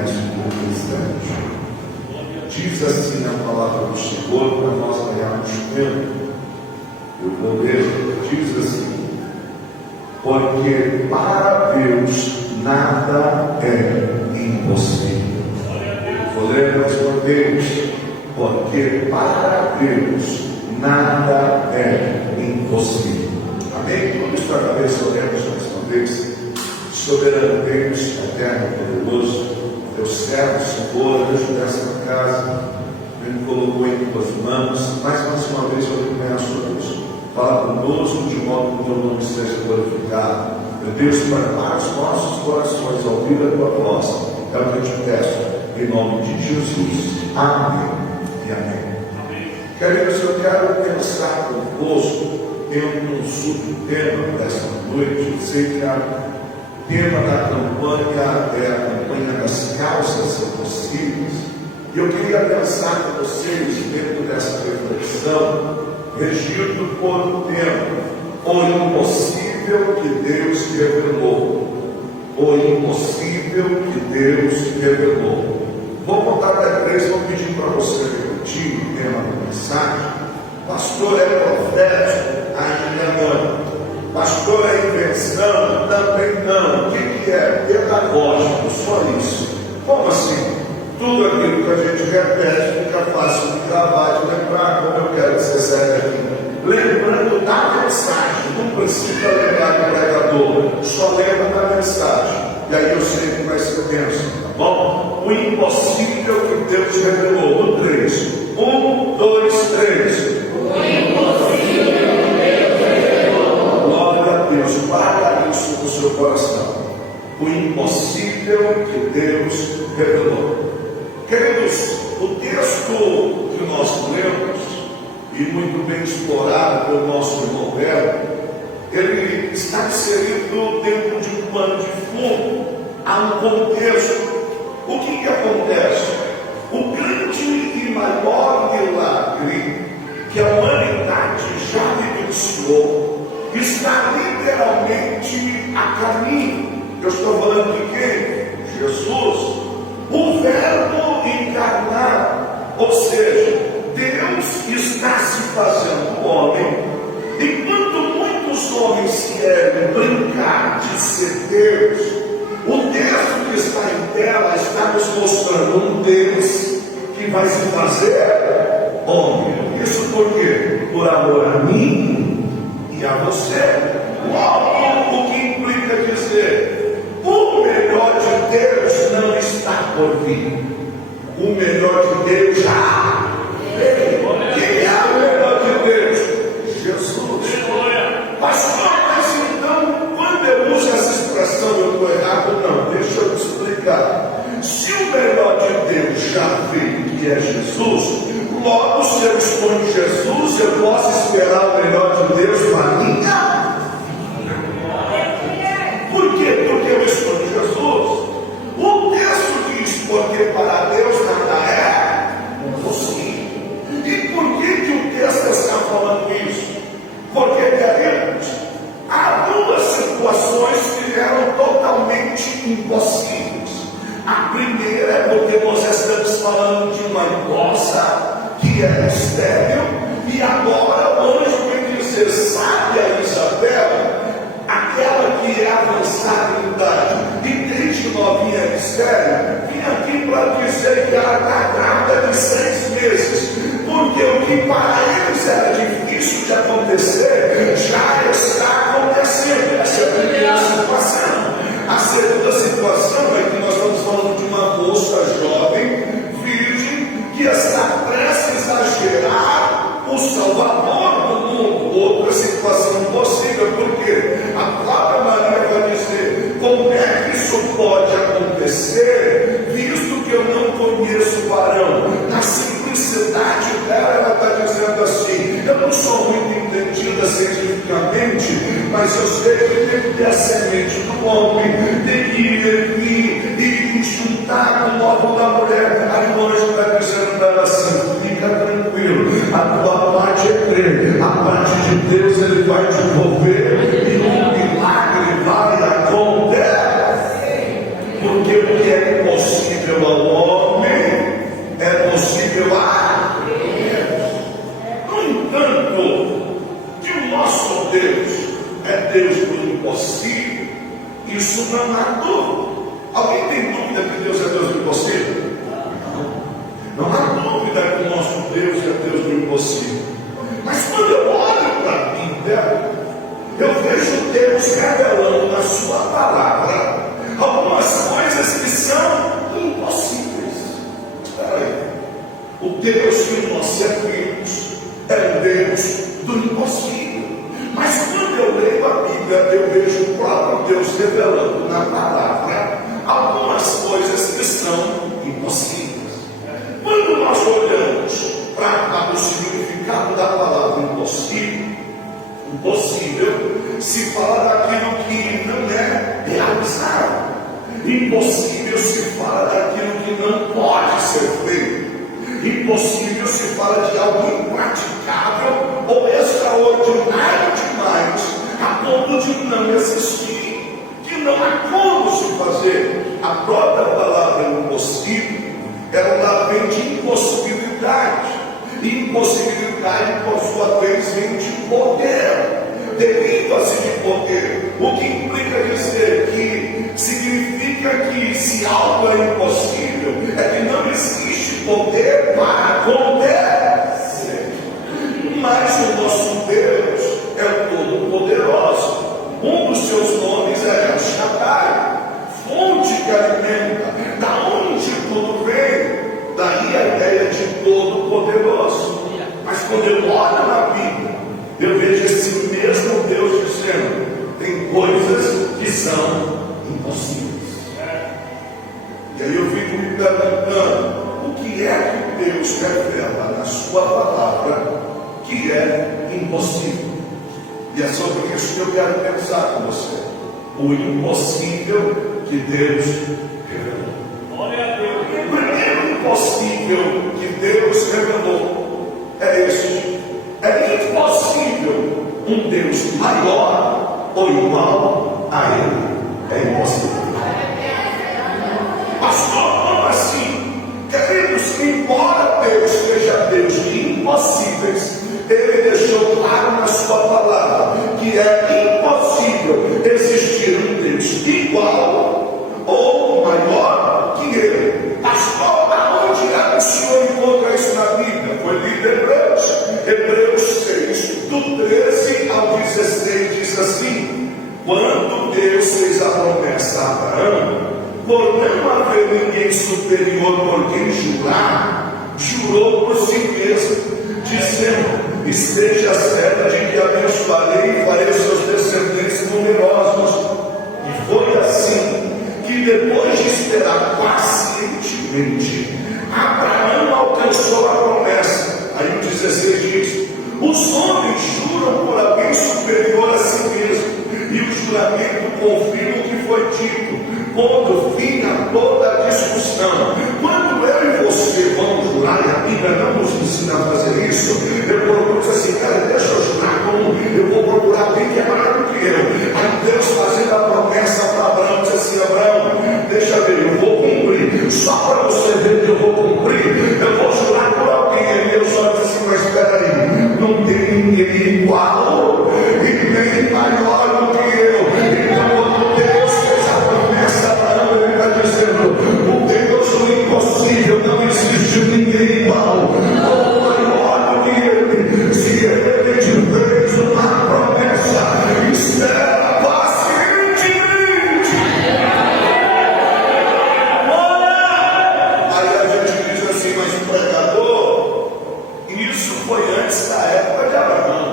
neste instante. Diz assim a palavra do Senhor para nós ganharmos tempo. Eu vou ler, diz assim: porque para Deus nada é impossível. Vou ler mais uma vez: porque para Deus nada é impossível. Amém? Vamos estar na cabeça, oremos mais uma vez. Soberano Deus, eterno, poderoso, teu servo, Senhor, Deus dessa casa, me colocou em tuas mãos. Mais uma vez eu começo, Deus. Fala conosco de modo que o teu nome seja glorificado. Meu Deus, prepara os nossos corações ao ouvir a tua voz. É o que eu te peço, em nome de Jesus. Amém e amém. Queridos, eu quero pensar convosco em um subtema desta noite. Eu sei que o tema da campanha é a campanha das causas impossíveis. E eu queria pensar com vocês, dentro dessa reflexão, regido por um tema: o impossível que Deus revelou. O impossível que Deus revelou. Vou contar para a igreja, vou pedir para você repetir o tema da mensagem. Pastor, é profético? Ainda não. Pastor, é invenção? Também não. O que é? Pedagógico, só isso. Como assim? Tudo aquilo que a gente repete fica fácil de gravar, de lembrar, como eu quero que você saiba aqui. Lembrando da mensagem, não precisa lembrar do pregador, só lembra da mensagem. E aí eu sei que vai ser bênção, tá bom? O impossível que Deus revelou. No 3. 1, 2, 3. O impossível que Deus revelou. Glória a Deus, guarda isso no seu coração. O impossível que Deus revelou. Queridos, o texto que nós lemos, e muito bem explorado pelo nosso irmão Belo, ele está inserido dentro de um pano de fundo. Há um contexto. O que acontece? O grande e maior milagre que a humanidade já vivenciou está literalmente a caminho. Eu estou falando de quem? Jesus, o Verbo encarnado. Ou seja, Deus está se fazendo homem. Enquanto muitos homens querem brincar de ser Deus, o texto que está em tela está nos mostrando um Deus que vai se fazer homem. Isso por quê? Por amor a mim e a você. Logo, o que implica dizer: o melhor de Deus não está por vir. O melhor de Deus já veio. Quem é o melhor de Deus? Jesus. Mas então, quando eu uso essa expressão, eu estou errado? Não, deixa eu te explicar. Se o melhor de Deus já veio, que é Jesus, logo se eu estou em Jesus, eu posso esperar o melhor de Deus para mim? Por quê? Porque eu estou em Jesus. O texto diz: porque para Deus nada é impossível. E por que o texto está falando isso? Porque, queridos, há duas situações que eram totalmente impossíveis. A primeira é porque nós estamos falando de uma moça que é estéril, e agora o anjo vem dizer: sabe a Isabel, aquela que é avançada em idade e desde novinha é estéril, vim aqui para dizer que ela está grávida de 6 meses, porque o que para eles era difícil de acontecer já está acontecendo. Essa é a primeira situação. A segunda situação é que nós estamos falando de uma moça jovem, virgem, que está prestes a gerar o Salvador do mundo. Outra situação impossível, porque a própria Maria vai dizer: como é que isso pode acontecer, visto que eu não conheço o varão? Na simplicidade dela, ela está dizendo assim: eu não sou muito entendida cientificamente, mas eu sei que tem que ter a semente do homem, tem que vir e juntar com o óvulo da mulher. Aí o anjo está dizendo para ela assim: fica tranquilo, a tua parte é crer, a parte de Deus ele vai te envolver e um milagre vai acontecer. Porque o que é impossível sua palavra algumas coisas que são impossíveis. Espera aí. O Deus que nós servimos é o Deus do impossível. Mas quando eu leio a Bíblia, eu vejo o próprio Deus revelando na palavra algumas coisas que são impossíveis. Quando nós olhamos para o significado da palavra impossível, impossível se fala daquilo que não é realizável. Impossível se fala daquilo que não pode ser feito. Impossível se fala de algo impraticável ou extraordinário demais, a ponto de não existir, que não há como se fazer. A própria palavra impossível, ela vem de impossibilidade. Impossibilidade, por sua vez, vem de poder. Deriva-se de poder, o que implica dizer que significa que se algo é impossível, é que não existe poder para acontecer. Mas o nosso Deus é o Todo-Poderoso. Um dos seus nomes é El Shaddai, fonte que alimenta. Da onde tudo vem? Daí a ideia de Todo-Poderoso. Mas quando eu olho na Bíblia, eu vejo esse mesmo Deus dizendo: tem coisas que são impossíveis. E aí eu fico me perguntando: o que é que Deus revela na sua palavra que é impossível? E é sobre isso que eu quero pensar com você. O impossível que Deus revelou. Glória a Deus. O primeiro impossível que Deus revelou é este: é impossível um Deus maior ou igual a Ele. É impossível. Pastor, como assim? Queridos, embora Deus seja Deus de impossíveis, Ele deixou claro na sua palavra que é impossível existir um Deus igual ou maior que Ele. Pastor, aonde é que o senhor encontra isso na Bíblia? Foi lido em Hebreus. Hebreus 6, do 13 ao 16, diz assim: quando Deus fez a promessa a Abraão, por não haver ninguém superior por quem jurar, jurou por si mesmo, dizendo: esteja certa de que abençoarei e farei seus descendentes numerosos. E foi assim que, depois de esperar pacientemente, Abraão alcançou a promessa. Aí o 16 diz: os homens juram por alguém superior a si mesmo, e o juramento confirma o que foi dito, pondo fim a toda a discussão. Quando eu e você vamos jurar, e a Bíblia não nos ensina a fazer isso, eu procuro dizer assim: cara, deixa eu jurar como eu vou procurar alguém que é maior do que eu. Aí Deus fazendo a promessa para Abraão, diz assim: Abraão, deixa eu ver, eu vou cumprir, só para você ver que eu vou cumprir, eu vou jurar por alguém. E Deus só diz assim: mas espera aí, não tem ninguém igual e nem maior do que eu. Então, quando Deus fez a promessa para Abraão, Ele está dizendo: o Deus do impossível, não existe ninguém igual ou maior do que Ele. Se Ele te fez uma promessa, espera pacientemente. Aí a gente diz assim: mas pregador, isso foi antes da época de Abraão.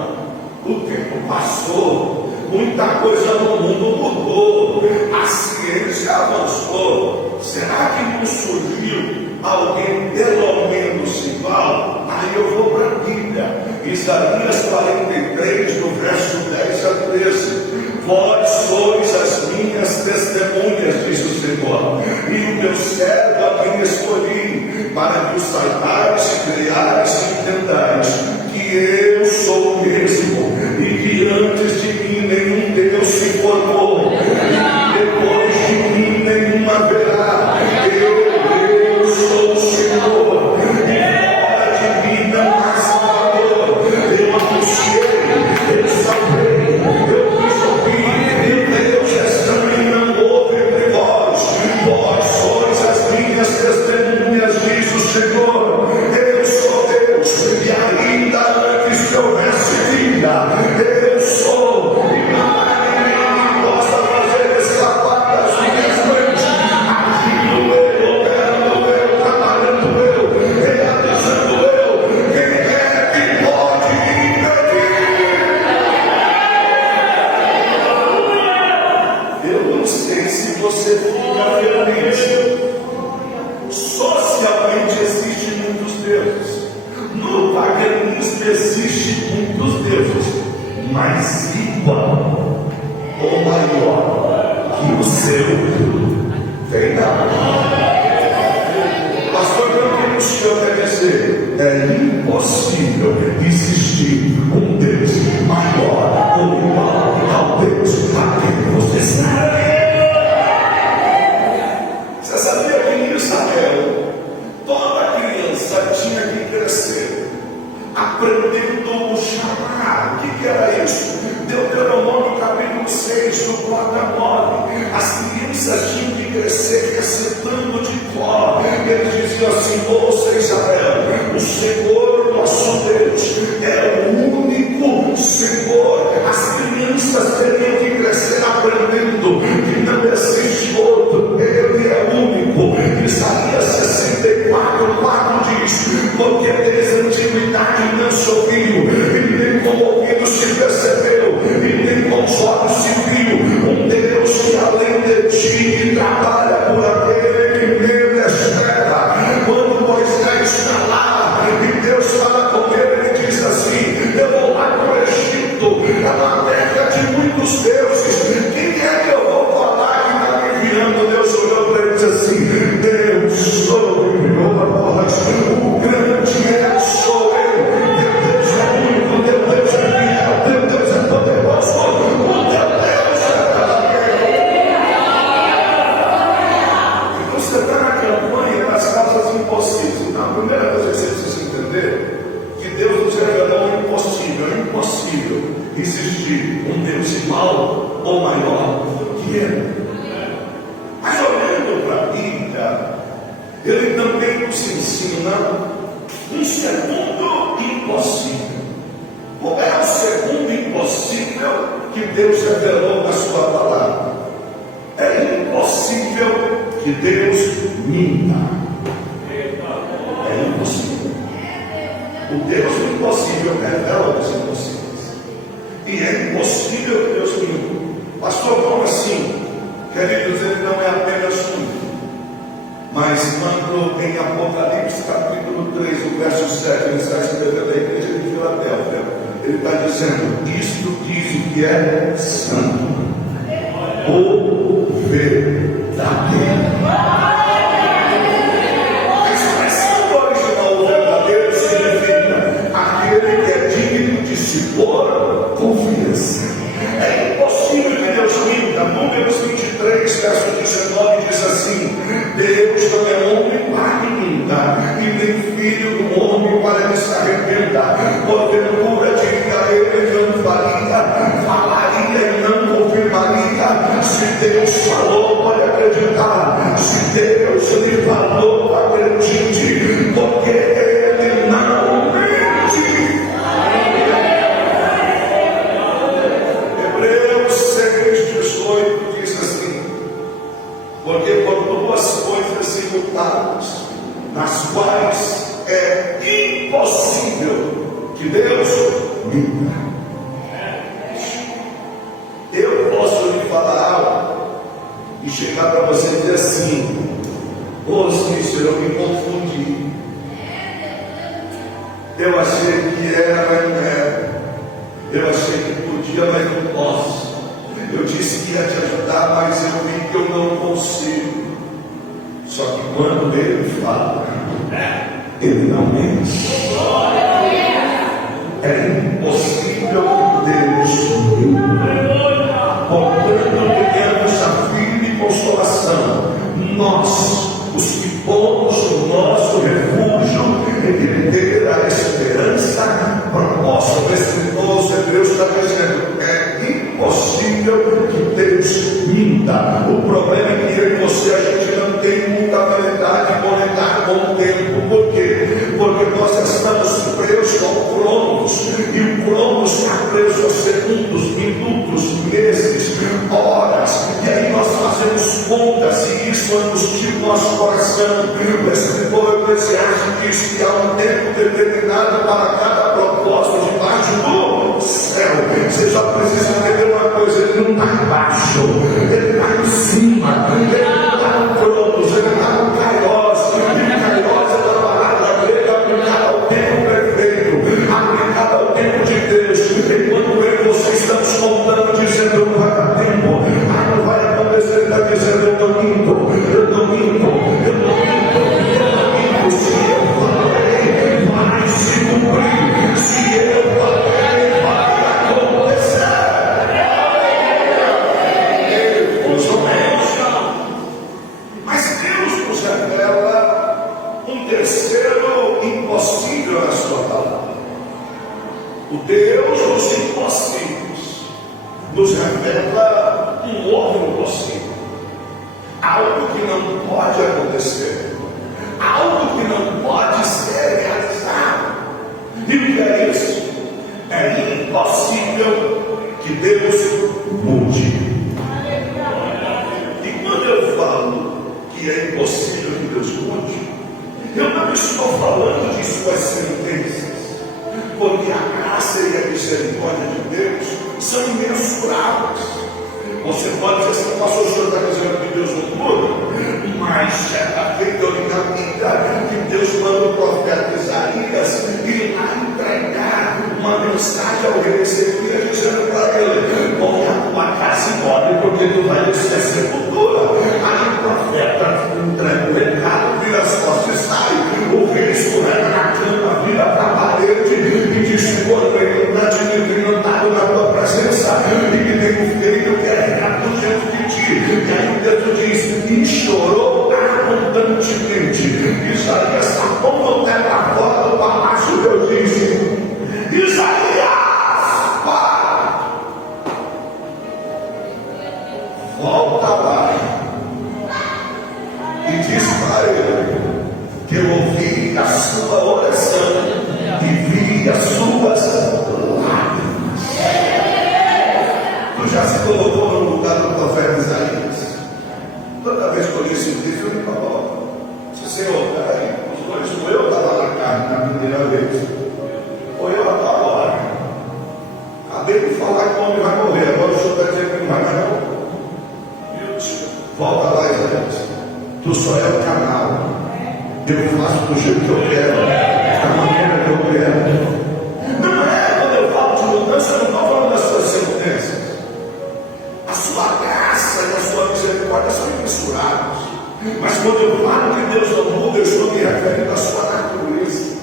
O tempo passou, muita coisa no mundo mudou, a ciência avançou. Será que não surgiu alguém pelo menos igual? Aí eu vou para a Bíblia, Isaías 43, do verso 10 a 13. Vós sois as minhas testemunhas, diz o Senhor, e o meu servo a quem escolhi, para que o saibais, criais e entendais que eu sou o mesmo, e que antes de mim nenhum Deus se formou, e depois de mim nenhum haverá. Eu sou o Senhor, e fora de mim não há Salvador. Eu anunciei, eu salvei, eu resolvi, e Deus é sangue e não houve entre vós. Vós sois as minhas testemunhas, diz o Senhor. Eu sou Deus, e ainda antes que houvesse vida, eu sou, e não há ninguém que possa fazer mais igual ou maior que o seu vem da pastor, o que o senhor quer dizer? É impossível existir um Deus maior ou igual ao Deus a quem você serve. Você sabia que em Israel toda criança tinha que crescer aprendendo o chamar? O que era isso? Deuteronômio capítulo 6, do 4 a 9. As crianças tinham que crescer recitando de cor. Eles diziam assim: ouça Israel, o Senhor nosso Deus é o único Senhor. As crianças teriam que crescer aprendendo que não existe outro, Ele é único. Isaías 64, 4 diz: porque desde a antiguidade não se ouviu, e nem com o ouvido se percebeu, e nem com os olhos se viu um Deus que além de ti trabalha por aquele que nele espera. Quando Moisés está lá e Deus fala com ele, ele diz assim: eu vou lá para o Egito, é uma terra de muitos deuses, quem é que eu vou falar que está me enviando? Deus olhou para ele e disse assim: Deus sou eu, o grande é sou eu. Deus é único, Deus é fiel, Deus é poderoso, o teu Deus é verdadeiro. Então você está na campanha das causas impossíveis. Então, a primeira coisa que você precisa entender é que Deus nos revelou o impossível. É impossível existir um Deus igual ou maior que Ele. Mas olhando para a Bíblia, Ele também nos ensina um segundo impossível. Qual é o segundo impossível que Deus revelou na sua palavra? É impossível que Deus minta. É impossível. O Deus do impossível revela os impossíveis. E é impossível que Deus minta. Pastor, como assim? Queridos, Ele não é apenas um. Mas quando em Apocalipse capítulo 3, o verso 7, ele está escrevendo a igreja de Filadélfia, ele está dizendo: isto diz o que é santo, o verdadeiro. A expressão original, o verdadeiro, significa aquele que é digno de se pôr confiança. É impossível que Deus minta. Números 23, verso 19 diz assim: Deus não é homem para que minta, e nem filho do homem para que se arrependa. Porventura diria ele não faria, falaria e não confirmaria. Se Deus falou, pode acreditar. Se Deus lhe falou, acredite, porque Ele não mente. Hebreus 6:18 diz assim: porque por duas coisas imutadas, nas quais é impossível que Deus minta. Eu posso lhe falar algo e chegar para você e dizer assim: ô Cícero, eu me confundi. Eu achei que era, mas não era. Eu achei que podia, mas não posso. Eu disse que ia te ajudar, mas eu vi que eu não consigo. Só que quando Ele fala, Ele não mente. É impossível que Deus minta. Portanto, tenhamos a firme consolação, nós, os que pomos o nosso refúgio em ter a esperança proposta. O escritor aos Hebreus está dizendo: é impossível que Deus minta. O problema é que eu e você, a gente não tem muita habilidade monetária com o tempo. Por quê? Porque nós estamos presos ao Cronos, e o Cronos está preso a segundos, minutos, meses, horas, e aí nós fazemos contas, e isso angustia o nosso coração. O escritor Eclesiastes diz que há um tempo determinado para cada propósito debaixo do céu. Você só precisa entender uma coisa: Ele não está embaixo, Ele está em cima, Ele não está no Cronos, Ele está no Kairos. E Kairos é da palavra grega aplicada ao tempo perfeito, aplicada ao tempo de Deus. Enquanto eu e você impossível na sua palavra. O Deus dos impossíveis nos revela um outro possível. Algo que não pode acontecer. Algo que não pode ser realizado. E o que é isso? É impossível que Deus mude. E quando eu falo que é impossível que Deus mude, eu não estou falando de suas sentenças, porque a graça e a misericórdia de Deus são imensuráveis. Você pode dizer assim, pastor, o senhor está dizendo que Deus não muda, mas certa feita eu li na Bíblia que Deus manda o profeta Isaías ir lá entregar uma mensagem ao rei Ezequias, dizendo para ele: põe a tua casa em ordem, porque tu vai descer a sepultura. Aí o profeta entrega o recado, vira as costas e sai. O rei escorrega na cama, vira para a parede e diz: Senhor, eu não tenho andado na tua presença e me tenho feito guerreado diante de ti. E aí o texto diz: e chorou abundantemente. Isaías está pondo o pé para fora do palácio, Deus disse: Isaías, para, volta lá e diz para ele que eu ouvi a sua oração e vi as suas lágrimas. Tu já se colocou no lugar do profeta Isaías? Toda vez que eu li esse livro, eu me coloco: Senhor, peraí, os dois, ou eu estava na carne na primeira vez, ou eu até agora. Acabei de falar que o homem vai morrer, agora o senhor está dizendo que não vai mais não. Volta lá, Isaías. Tu só é o canal. Eu faço do jeito que eu quero, da maneira que eu quero. Não é quando eu falo de mudança, eu não estou falando das suas sentenças. A sua graça e a sua misericórdia são imensuradas. Mas quando eu falo que Deus não muda, eu estou me referindo à sua natureza.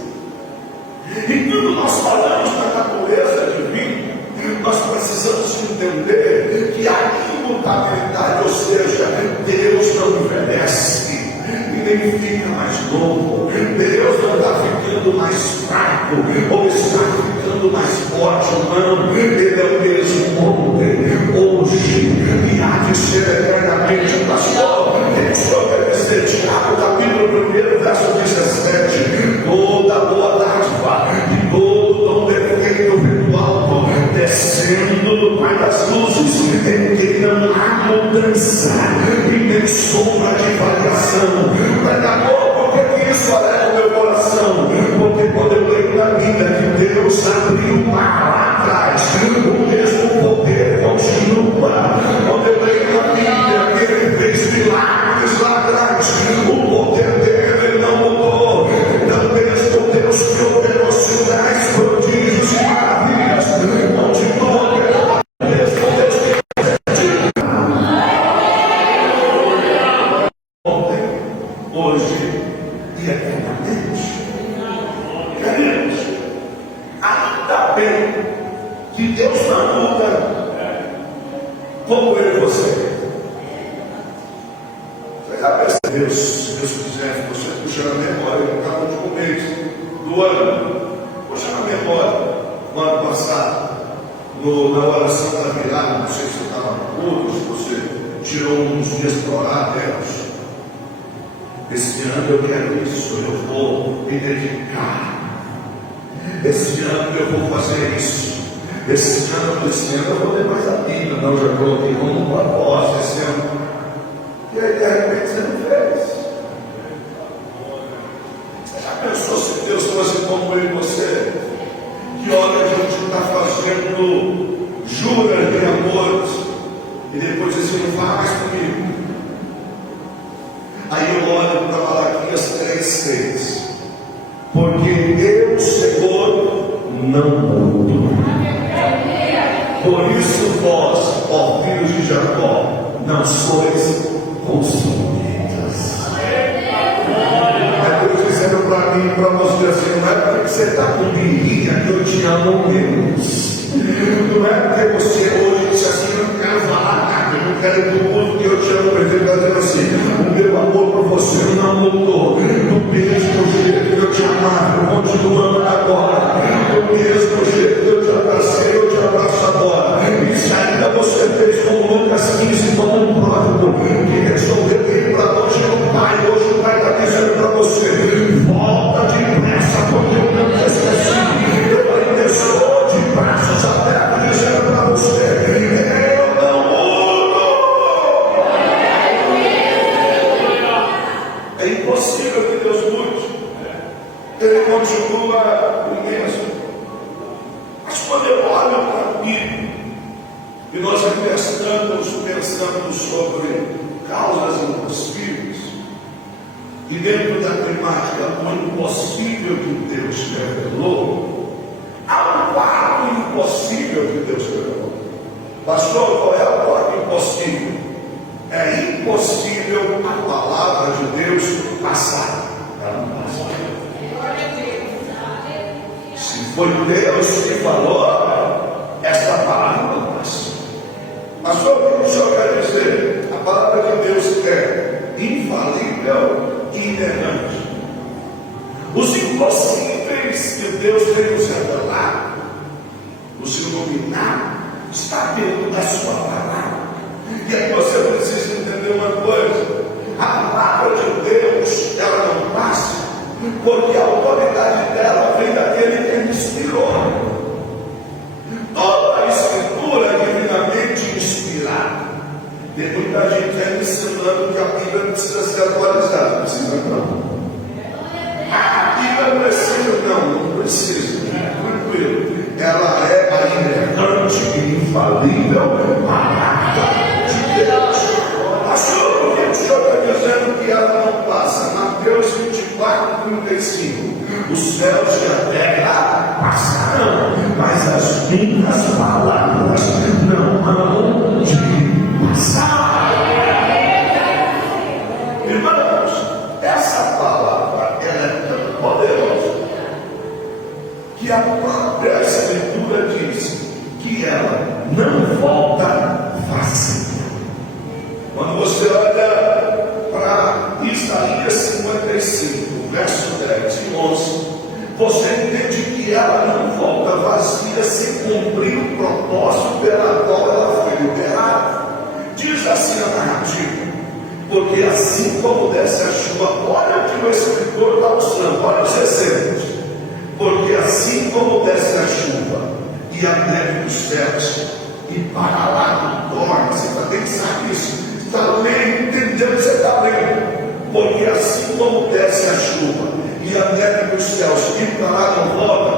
E quando nós falamos da natureza divina, nós precisamos entender que a imutabilidade, ou seja, Deus não envelhece e nem fica mais novo. Deus não está ficando mais fraco ou está ficando mais forte, não. Ele é o mesmo ontem, hoje e há de ser eternamente. Pastor, o senhor quer dizer, Tiago, capítulo 1, verso 17: toda boa dádiva e todo dom perfeito vem do alto, descendo do Pai das luzes, em que não há mudança e nem sombra de variação. Pregador, por que isso alegra o meu coração? Porque quando eu leio na Bíblia que Deus abriu o mar lá atrás, o mesmo poder continua. Quando eu leio na Bíblia que Ele fez milagres lá atrás, o poder dele não mudou. Então mesmo Deus que operou sinais, prodígios e maravilhas, continua operando. Mesmo Deus que ontem, hoje e eternamente. Queridos, ainda bem que Deus não muda como eu e você. Você já percebeu, se Deus quiser, você puxar a memória no cada último mês do ano, puxar a memória no ano passado, na oração da virada, não sei se você estava no culto, se você tirou uns dias para orar a Deus. Esse ano eu quero isso, eu vou me dedicar. Esse ano eu vou fazer isso. Esse ano eu vou ler mais a Bíblia. Não, já coloquei como um propósito esse ano. E aí de repente você não fez. Você já pensou se Deus fosse como eu e você? Que olha, a gente está fazendo juras de amor e depois diz assim: não fala mais comigo. Aí eu olho para Malaquias 3:6. Porque eu, Senhor, não mudo. Por isso vós, ó filhos de Jacó, não sois consumidas. É Deus dizendo para mim e para você assim: não é porque você está com birrinha que eu te amo menos. Não é porque você hoje disse assim: eu não quero falar nada, eu não quero ir do mundo que eu te amo. Ele está dizendo assim: o meu amor por você não mudou. Do mesmo jeito que eu te amava, eu ele continua o mesmo. Mas quando eu olho para a Bíblia, e nós aqui estamos pensando sobre causas impossíveis, e dentro da temática do impossível que Deus revelou, há um quadro impossível que Deus revelou. Pastor, qual é o quadro impossível? É impossível a palavra de Deus passar. Ela não passa. Se foi Deus que falou, essa palavra não passa. Pastor, o que o senhor quer dizer? A palavra de Deus é infalível e inerrante. Os impossíveis que Deus tem nos revelado, nos iluminar, está dentro da sua palavra. E aí você precisa entender uma coisa: a palavra de Deus, ela não passa, porque a autoridade dela vem daquele que a inspirou. Toda a escritura é divinamente inspirada. Tem muita gente aí ensinando que a Bíblia precisa ser atualizada. Precisa não. A Bíblia precisa, não precisa. Tranquilo. Ela é a inerrante e infalível palavra de Deus. Pastor, por que o senhor está dizendo que ela não passa? Mateus 24:35. Os céus e a terra passarão, mas as minhas palavras não hão de passar. Irmãos, essa palavra ela é tão poderosa que a própria Escritura diz que ela não volta vazia. Quando você olha para Isaías 55, verso 10 e 11, você entende que ela não volta vazia sem cumprir o propósito pela qual ela foi liberada. Diz assim a narrativa: porque assim como desce a chuva, olha o que o escritor está mostrando, olha os exemplos. Porque assim como desce a chuva e a neve dos céus, e para lá não dorme, você está pensando nisso, você está lendo, entendendo o que você está lendo. Porque assim como desce a chuva e a neve dos céus, e para lá não volta,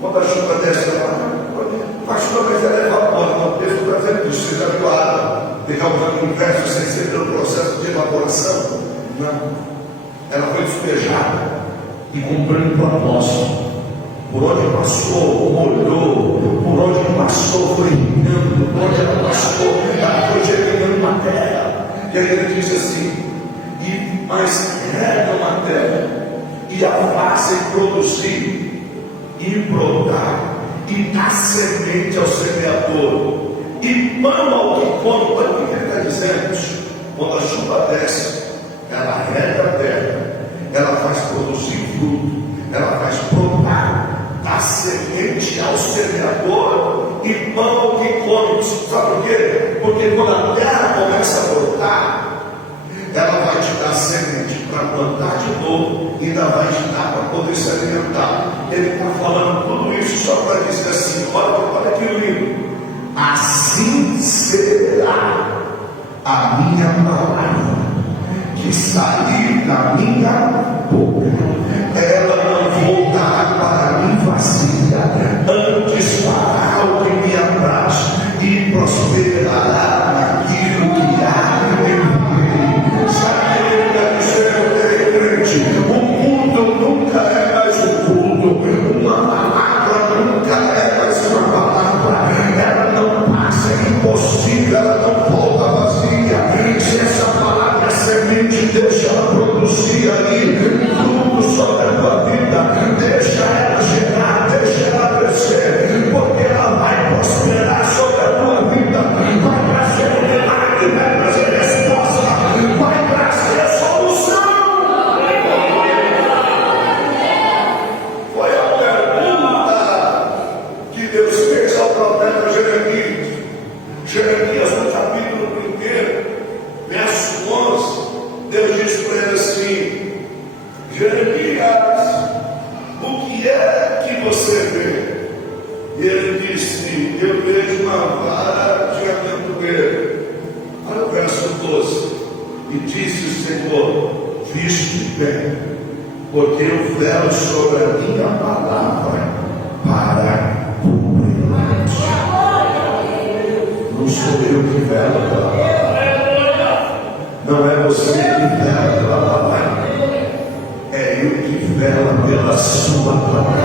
quando a chuva desce lá, a chuva vai ser evapora. O texto está dizendo isso. Você já viu a água derramando um verso sem ser pelo processo de evaporação? Não. Ela foi despejada e cumprindo o propósito. Por onde passou, molhou. Por onde passou, foi irrigando. Por onde ela passou, ela foi germinando uma terra. E aí ele diz assim: mas regam a terra, e a fazem produzir, e brotar, e dar semente ao semeador, e pão ao que come. Olha o que ele está dizendo. Quando a chuva desce, ela rega a terra, ela faz produzir fruto, ela faz brotar, dá semente ao semeador e pão ao que come. Sabe por quê? Porque quando a terra começa a brotar, ela vai te dar semente para plantar de novo, e ainda vai te dar para poder se alimentar. Ele está falando tudo isso só para dizer assim: olha que lindo. Assim será a minha palavra que sair da minha boca. Ela não voltará para mim vazia, antes fará o que me apraz e prosperará naquilo que há em mim. Sabe o que ele está dizendo, crente? O mundo nunca é mais um culto, uma palavra nunca é mais uma palavra. Ela não passa, é impossível, ela não volta vazia. Se essa palavra é semente, deixa ela produzir aí tudo sobre a tua vida, deixa ela gerar, deixa ela crescer, porque ela vai prosperar sobre a tua vida, vai trazer milagre, vai trazer resposta, vai trazer solução. Foi a pergunta que Deus fez ao profeta Jeremias. Jeremias, no capítulo 1, verso 11, Deus disse para ele assim: Jeremias, o que é que você vê? E ele disse: eu vejo uma vara de amendoeiro. Olha o verso 12: e disse o Senhor: viste bem, porque eu velo sobre a minha palavra para cumpri-la. Não sou eu que velo pela palavra, não é você que vela pela palavra, é eu que vela pela sua palavra.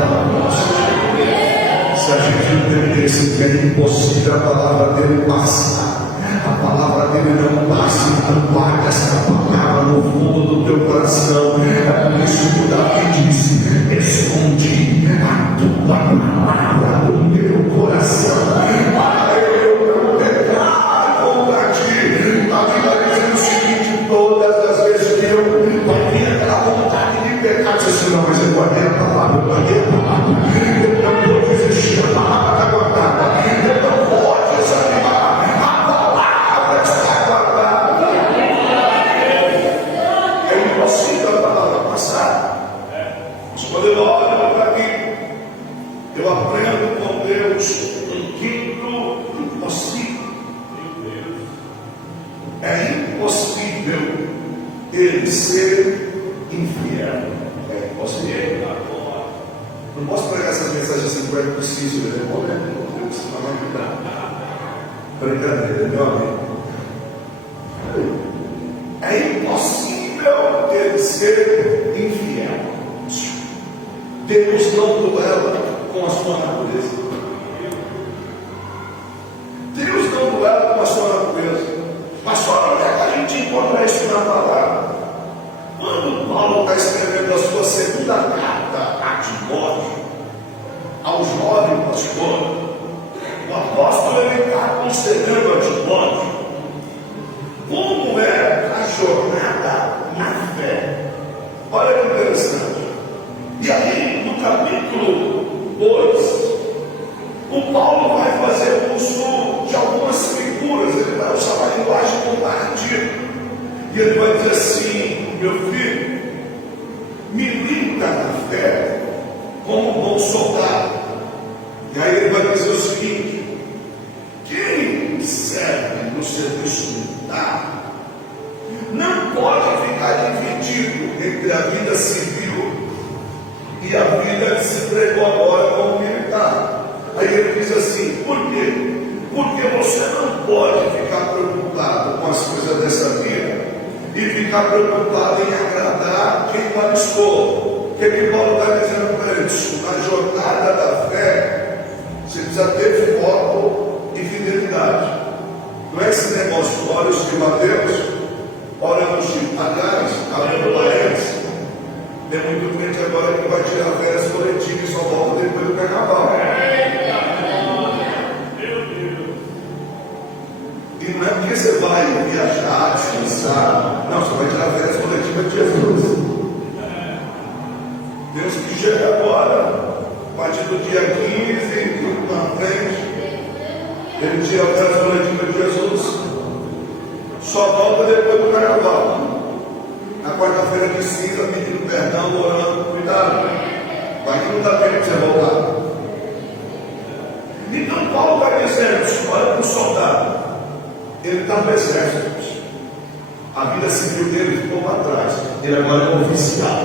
Se a gente entendesse que é impossível a palavra dele passar, a palavra dele não passa, então guarda essa palavra no fundo do teu coração. É por isso que Davi disse: escondi a tua palavra no meu coração, para eu não pecar contra ti. A Bíblia diz o seguinte: todas as vezes que eu tinha aquela vontade de pecar, disse assim: não, mas eu guardei a palavra, eu guardei a palavra, eu não vou desistir, a palavra está guardada, eu não vou desanimar, a palavra está guardada. É impossível a palavra passar. Mas quando eu olho para mim, eu aprendo com Deus um quinto impossível. É impossível ele ser infiel. É impossível. Não posso pregar essas mensagens assim por impossível, né? Bom, né? Brincadeira, meu amigo. É impossível ele ser infiel. Deus não duela com a sua natureza. Deus não duela com a sua natureza. Mas só onde é que a gente encontra isso na palavra? Quando Paulo está escrevendo a sua segunda carta a Timóteo, ao jovem pastor, o apóstolo ele está aconselhando a Timóteo como é a jornada na fé. Olha que interessante. E aí, no capítulo 2, o Paulo vai fazer uso de algumas figuras, ele vai usar uma linguagem comparativa. E ele vai dizer assim: meu filho, milita na fé como um bom soldado. E aí ele vai dizer o seguinte: quem serve no serviço militar não pode ficar dividido entre a vida civil e a vida que se pregou agora como militar. Aí ele diz assim: por quê? Porque você não pode ficar preocupado com as coisas dessa vida e ficar preocupado em agradar quem não alistou. O que Paulo está dizendo para eles? Na jornada da fé, você precisa ter foco e fidelidade. Não é esse negócio: olha os filmateus, olha os pagãos, abrindo parênteses. Tem muito crente agora que vai tirar férias coletivas e só volta depois do carnaval. E não é porque você vai viajar, descansar. Não, você vai tirar férias coletivas de Jesus. Deus que chega agora, a partir do dia 15, na frente, ele tira férias coletivas de Jesus. Só volta depois do carnaval. Na quarta-feira de cinza, pedindo perdão, orando, cuidado. Vai que não dá tempo de você voltar. Então Paulo vai dizendo: olha para o soldado. Ele está no exército. A vida civil dele ficou para trás. Ele agora é oficial.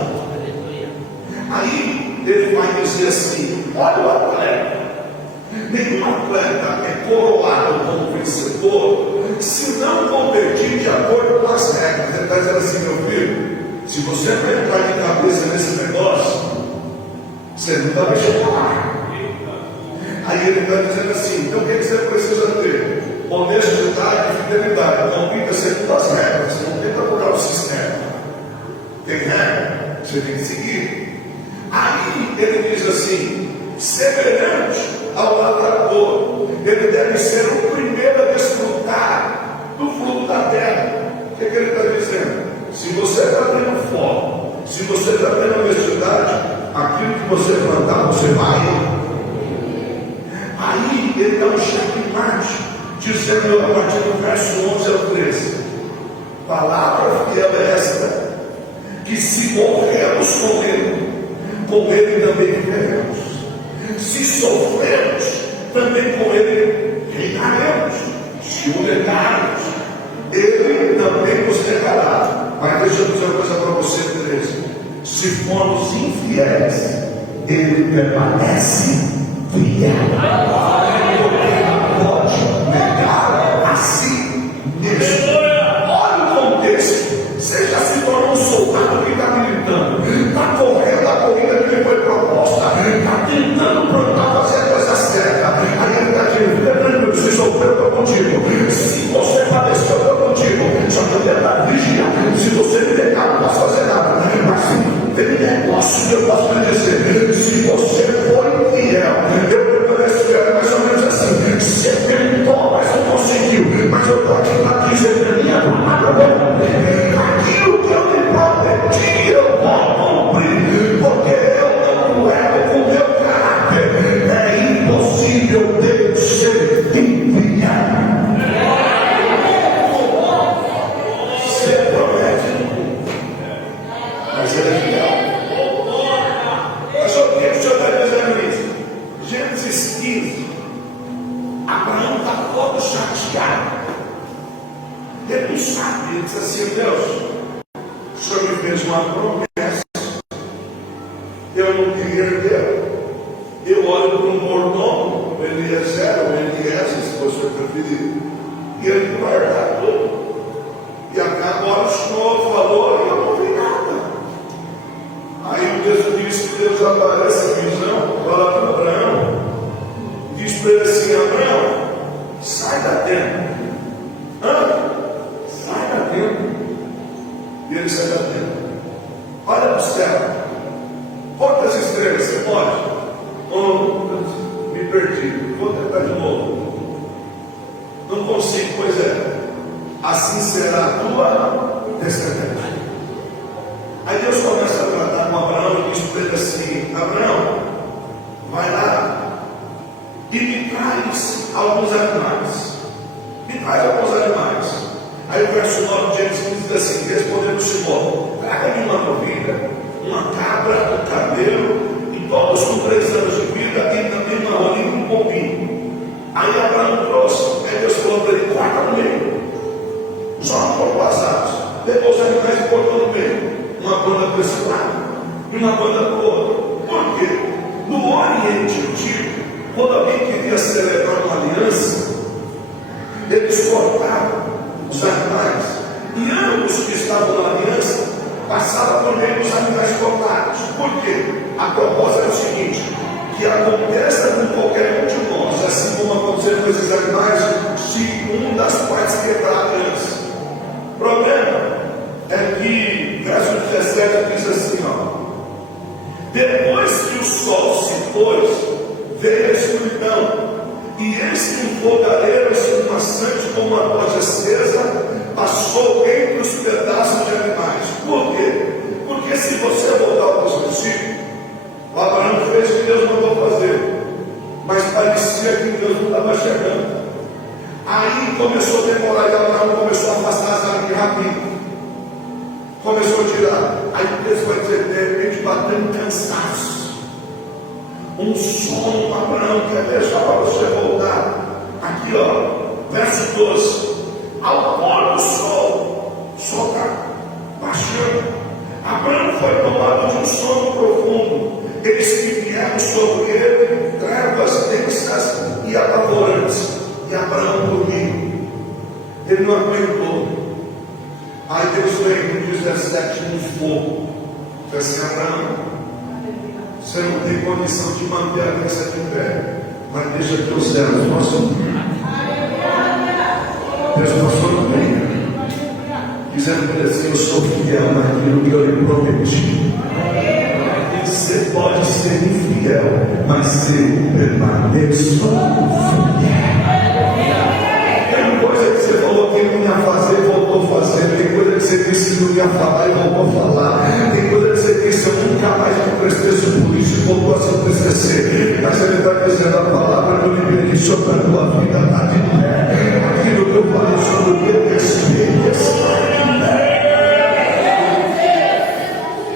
Aí ele vai dizer assim: olha o atleta. Nenhum atleta é coroado como vencedor se não competir de acordo com as regras. Ele está dizendo assim: meu filho, se você não entrar de cabeça nesse negócio, você não vai chegar. Aí ele está dizendo assim: então o que você precisa ter? Honestidade e fidelidade. Compita segundo as regras, não tenta mudar o sistema. Tem regra, você tem que seguir. Aí ele diz assim: semelhante ao lavrador, ele deve ser o primeiro a desfrutar do fruto da terra. O que ele está dizendo? Se você está tendo foco, se você está tendo honestidade, aquilo que você plantar, você vai. Aí ele dá um checkmate, dizendo a partir do verso 11 ao 13: palavra fiel é esta, que se morremos com ele também viveremos. Se sofremos, também com ele reinaremos. Se o negarmos, ele também nos negará. Mas deixa eu dizer uma coisa para você, Teresa: se formos infiéis, Ele permanece fiel. Porque não pode negar a si mesmo. Olha o contexto. Você já se tornou um soldado que está militando, está correndo a corrida que lhe foi proposta, está tentando fazer a coisa certa. Aí ele está dizendo: se sofreu, eu estou contigo. Se você padeceu, eu estou contigo. Só que eu está vigiando. Se você me negar, não posso fazer nada. Mas se tem negócio que eu posso lhe dizer: se você for infiel, eu permaneço fiel. Mais ou menos assim: você tentou, mas não conseguiu. Mas eu estou aqui para dizer que a minha palavra aquilo que eu me prometi, eu vou cumprir. Porque eu não levo com o meu caráter. É impossível Deus ser infiel. Você promete, mas ele é fiel. Mas o que o Senhor está dizendo isso? Gênesis 15. Abraão está todo chateado. Ele não sabe. Ele diz assim: Deus, o Senhor me fez uma promessa. Eu não queria herdeiro. Eu olho para um mordomo, o Eliezer, se você preferir, e ele vai herdar tudo. E agora o Senhor falou e eu não vi nada. Aí o Deus disse que Deus aparece em visão, fala para Abraão, diz para ele assim: Abraão, sai da tenda. Sai da tenda. E ele sai da tenda. Olha para o céu. Quantas estrelas você pode? Me perdi. Vou tentar de novo. Não consigo, pois é. Assim será a tua descendência. Aí Deus começa a tratar com Abraão e diz para ele assim: Abraão, vai lá e me traz alguns animais. Me traz alguns animais. Aí o verso 9 de Gênesis diz assim: respondendo o Senhor, traga-me uma novilha, uma cabra, um camelo, e todos com 3 anos de vida, e também uma rolinha com um pombinho. Aí Abraão trouxe. Aí Deus falou para ele: corta no meio, só um pouco passados. Levou os animais e cortou no meio. Uma banda para esse lado e uma banda para o outro. Por quê? No Oriente Antigo, quando alguém queria celebrar uma aliança, eles cortavam os animais, e ambos que estavam na aliança passavam por meio dos animais cortados. Por quê? A proposta é o seguinte: que aconteça com qualquer um de nós, assim como aconteceu com esses animais, se um das partes quebrar a aliança. O problema é que verso 17 diz assim: depois que o sol se pôs, veio a escuridão, e eis que um fogareiro esfumaçante como uma tocha acesa passou entre os pedaços de animais. Por quê? Porque se você voltar para os princípios, o Abraão fez o que Deus mandou fazer, mas parecia que Deus não estava chegando. Aí começou a demorar, e Abraão começou a afastar as árvores rapidinho. Começou a tirar. Aí Deus vai dizer: de repente bateu um cansaço, um sono. Abraão quer deixar para você voltar. Aqui verso 12: ao pôr do sol, o sol está baixando. Abraão foi tomado de um sono profundo. Eis que vieram sobre ele trevas densas e apavorantes, e Abraão dormiu. Ele não aguentou. Aí Deus vem no 17 no fogo. Diz assim: Abraão, você não tem condição de manter a aliança de pé, mas deixa que os céus possam. Deus passou no meio, dizendo para ele assim: eu sou fiel naquilo que eu lhe prometi. Você pode ser infiel, mas eu permaneço fiel. Tem coisa que você falou que não ia fazer, voltou a fazer. Tem coisa que você disse que não ia falar e voltou a falar. Tem coisa que você disse: eu nunca mais me entristeço por isso, e voltou a se entristecer. Mas ele está dizendo: a palavra que eu liberei sobre a tua vida está de pé. Aquilo que eu falei sobre o teu respeito está de pé.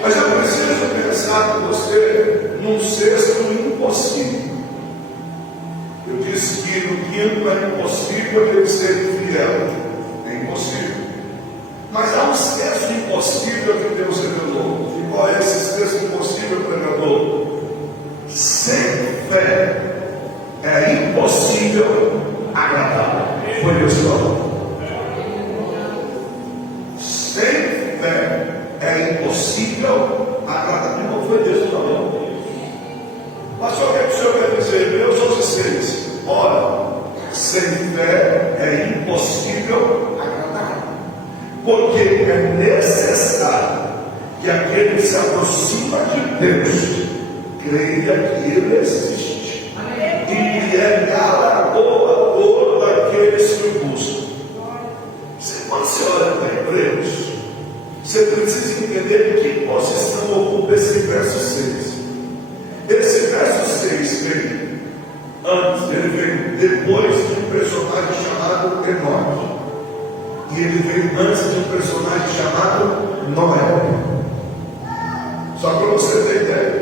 Mas eu preciso pensar com você num sexto impossível. Eu disse que no quinto é impossível ele ser fiel. É impossível. Mas há um sexto impossível que Deus revelou. E qual é esse sexto impossível agradar. Não foi Deus que falou. Pastor, o que o senhor quer dizer? Hebreus 11:6. Ora, sem fé é impossível agradar, porque é necessário que aquele que se aproxima de Deus creia que Ele existe e que é galardoador daqueles que o buscam. Quando você olha para Hebreus, você precisa entender em que posição ocupa esse verso 6. Esse verso 6 vem antes, ele vem depois de um personagem chamado Enoque, e ele vem antes de um personagem chamado Noé. Só para você ter ideia,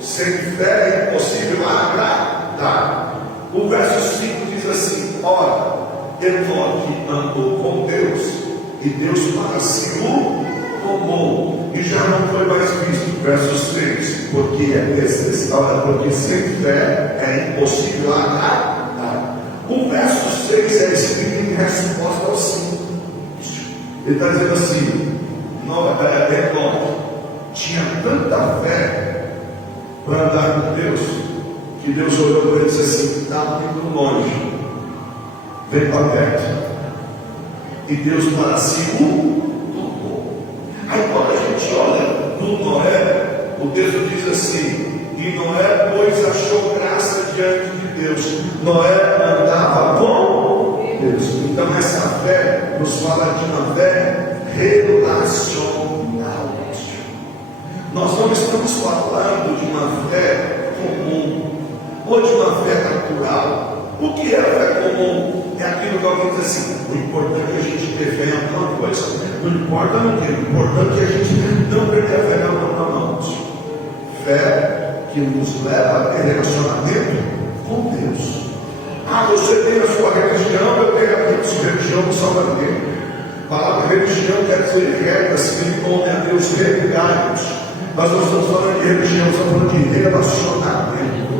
sem fé é impossível agradar. O verso 5 diz assim: ora, Enoque andou com Deus, e Deus para si o tomou, e já não foi mais visto. Verso 6, porque é necessário, porque sem fé é impossível agradar. O verso 6 é escrito em resposta ao 5. Ele está dizendo assim: Enoque tinha tanta fé para andar com Deus, que Deus olhou para ele e disse assim: está muito longe, vem para perto. E Deus para si o tomou. Aí quando a gente olha no Noé, o texto diz assim: e Noé, pois, achou graça diante de Deus. Noé andava com Deus. Então essa fé nos fala de uma fé relacional. Nós não estamos falando de uma fé comum ou de uma fé natural. O que é a fé comum? É aquilo que alguém diz assim: o importante é a gente ter fé em alguma coisa. Não importa no que, o importante é a gente não perder a fé em alguma coisa. Fé que nos leva a ter relacionamento com Deus. Ah, você tem a sua religião, eu tenho a minha religião, não salva ninguém. A palavra religião quer dizer regras que impõem a Deus regras. Nós não estamos falando de religião, estamos falando de relacionamento.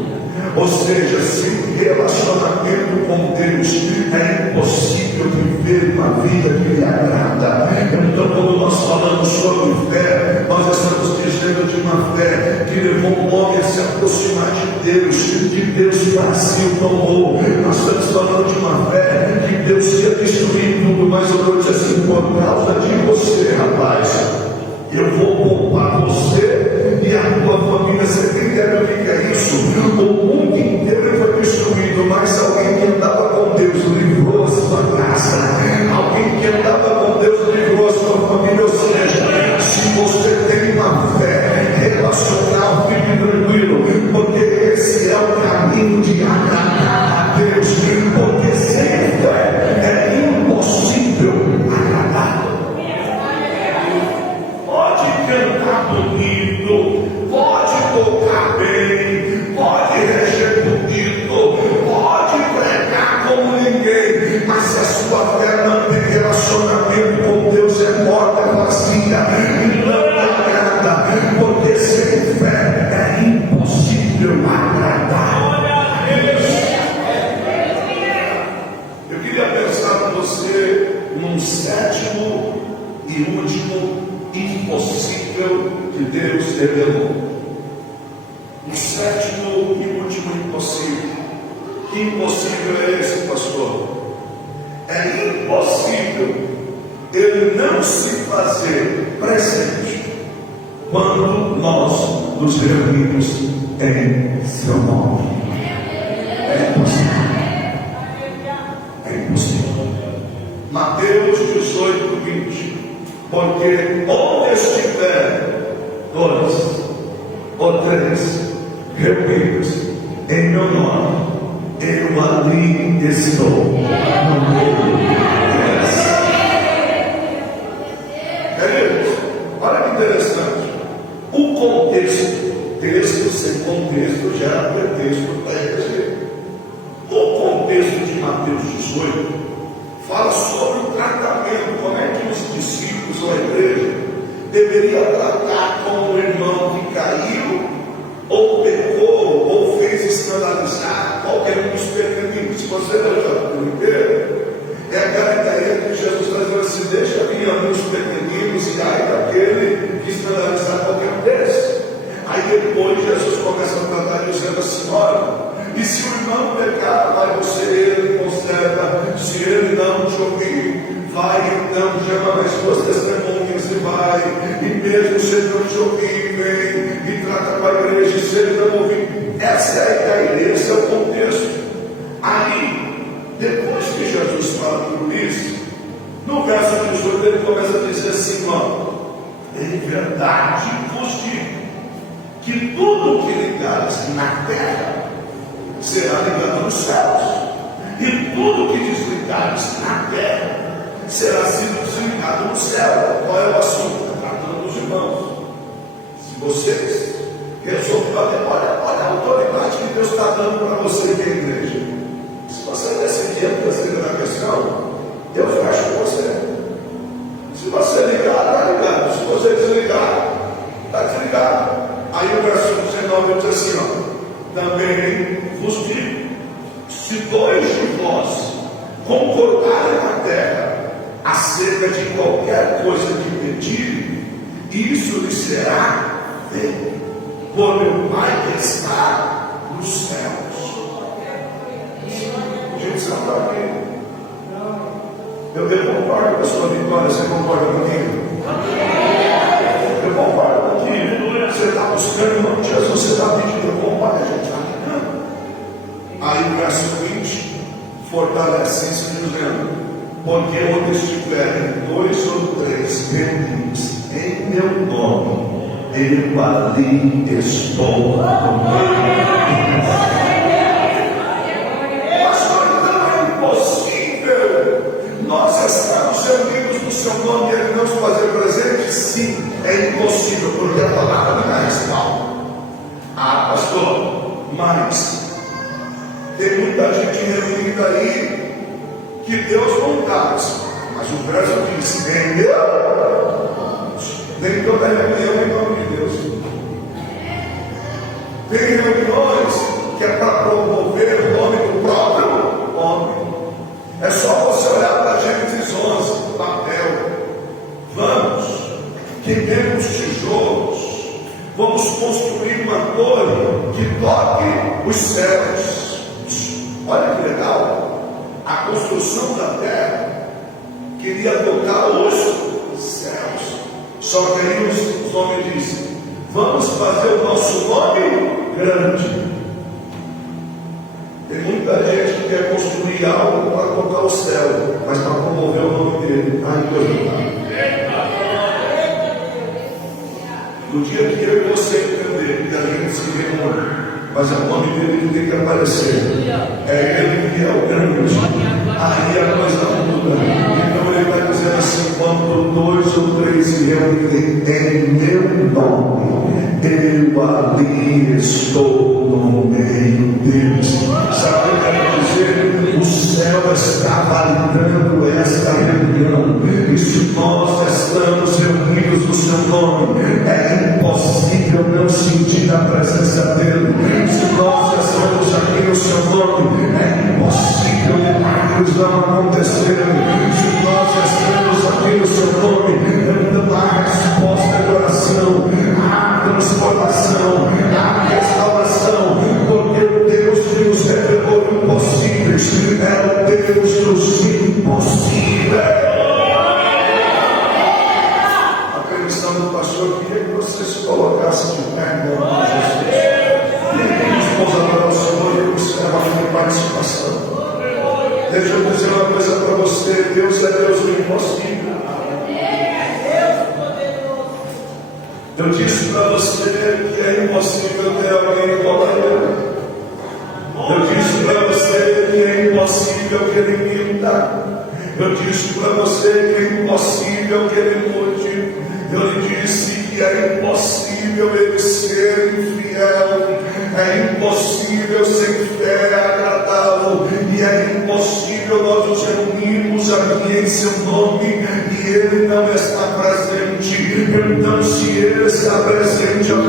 Ou seja, sem relacionamento com Deus é impossível viver uma vida que lhe agrada. Então, quando nós falamos sobre fé, nós estamos dizendo de uma fé que levou o homem a se aproximar de Deus, que Deus para si o tomou. Nós estamos falando de uma fé que Deus ia destruir tudo, mas eu vou dizer assim: por causa de você, rapaz, eu vou poupar você e a tua família. Você tem ideia do que é isso? O mundo inteiro foi destruído, mas alguém que andava com Deus livrou a sua casa. Alguém que andava com Deus livrou a sua família. Ou seja, se você tem uma fé relacional, fique tranquilo, porque esse é o caminho de agradar a Deus. Porque sem fé é impossível agradar. Cantar bonito, pode tocar bem, pode reger bonito, pode pregar como ninguém, mas se a sua fé não tem relacionamento com Deus, é morta, é vazia e não agrada, porque sem fé é impossível agradar a Deus. Eu queria pensar com você num sétimo e último impossível que Deus revelou. O sétimo e último impossível. Que impossível é esse, pastor? É impossível ele não se fazer presente quando nós nos reunimos em seu nome. É impossível. É impossível. Mateus 18:20. Porque onde estiver dois ou três reunidos em meu nome, eu ali estou no meio deles. Queridos, olha que interessante. O contexto, texto sem contexto, gera pretexto para a igreja. O contexto de Mateus 18 fala sobre o tratamento, como é que os discípulos ou a igreja deveria tratar com o irmão que caiu, ou pecou, ou fez escandalizar qualquer um dos pequeninos. Se você ler o capítulo inteiro, é aquela ideia que Jesus está dizendo assim: deixa vir a mim os pequeninos, e aí daquele que escandalizar depois Jesus começa a tratar dizendo assim: olha, e se o irmão pecar, vai você, ele conserta. Se ele não te ouvir, vai então, chama as suas testemunhas e vai. E mesmo se ele não te ouvir, vem e trata com a igreja. Se ele não ouvir, essa é a ideia, esse é o contexto. Aí, depois que Jesus fala tudo isso, no verso 18 ele começa a dizer assim: ó, em verdade vos digo que tudo que ligares na terra será ligado nos céus, e tudo que desligares na terra será sido desligado no céu. Qual é o assunto? Tratando dos irmãos. Se vocês resolverem, olha a autoridade que Deus está dando para você que é a igreja. Se você decidir a questão, Deus fecha com você. Se você ligar, está ligado. Se você desligar, está desligado. Aí o verso 19 diz assim: ó, também vos digo, se dois de vós concordarem na terra acerca de qualquer coisa que pedirem, isso lhe será feito por meu Pai que está nos céus. Gente, você não está aqui. Eu concordo com a sua vitória. Você concorda comigo? Eu concordo contigo. Você está buscando o nome de Jesus, você está pedindo, eu concordo, a gente está pedindo. Aí o verso 20 fortalece isso dizendo: porque onde estiverem dois ou três reunidos em meu nome, eu ali estou no meio. Pastor, não é impossível nós estamos reunidos no seu nome e ele não se fazer presente? Sim, é impossível, porque a palavra me dá respaldo. Ah, pastor, mas tem muita gente reunida aí que Deus não está. Mas o verso diz: nem toda reunião em nome de Deus. Tem reuniões que é para promover o nome do próprio homem. É só você olhar para Gênesis 11, papel. Vamos, queimemos tijolos, vamos construir uma torre que toque os céus. Olha que legal. A construção da terra queria tocar os céus. Só que aí os homens dizem: vamos fazer o nosso nome grande. Tem muita gente que quer construir algo para tocar o céu, mas para promover o nome dele. No dia que eu e você entender que a gente se reúne, mas o nome dele tem que aparecer. É ele que é o grande. Aí a coisa muda. Então ele vai dizer assim: quando dois ou três se reúnem em meu nome, eu ali estou no meio deles. Sabe o que eu quero dizer? O céu está validando esta reunião. E se nós estamos reunidos no seu nome, é impossível não sentir a presença dele. Se nós estamos aqui no seu nome, é impossível milagres não acontecerem. Se nós estamos aqui no seu nome, não há resposta de oração, há transformação, há restauração, porque o Deus que nos revelou impossíveis é o Deus dos impossíveis. A permissão do pastor queria que você se colocasse de pé em nome de Jesus. Vamos adorar o Senhor e observar a minha participação. Deixa eu dizer uma coisa para você: Deus é Deus do impossível. Eu disse para você que é impossível ter alguém igual a Ele. Eu disse para você que é impossível que Ele minta. Eu disse para você que é impossível que Ele mude. Eu lhe disse que é impossível Ele ser infiel. É impossível sem fé agradá-lo. E é impossível nós nos reunirmos aqui em seu nome e Ele não está presente. Então, se Ele está presente, eu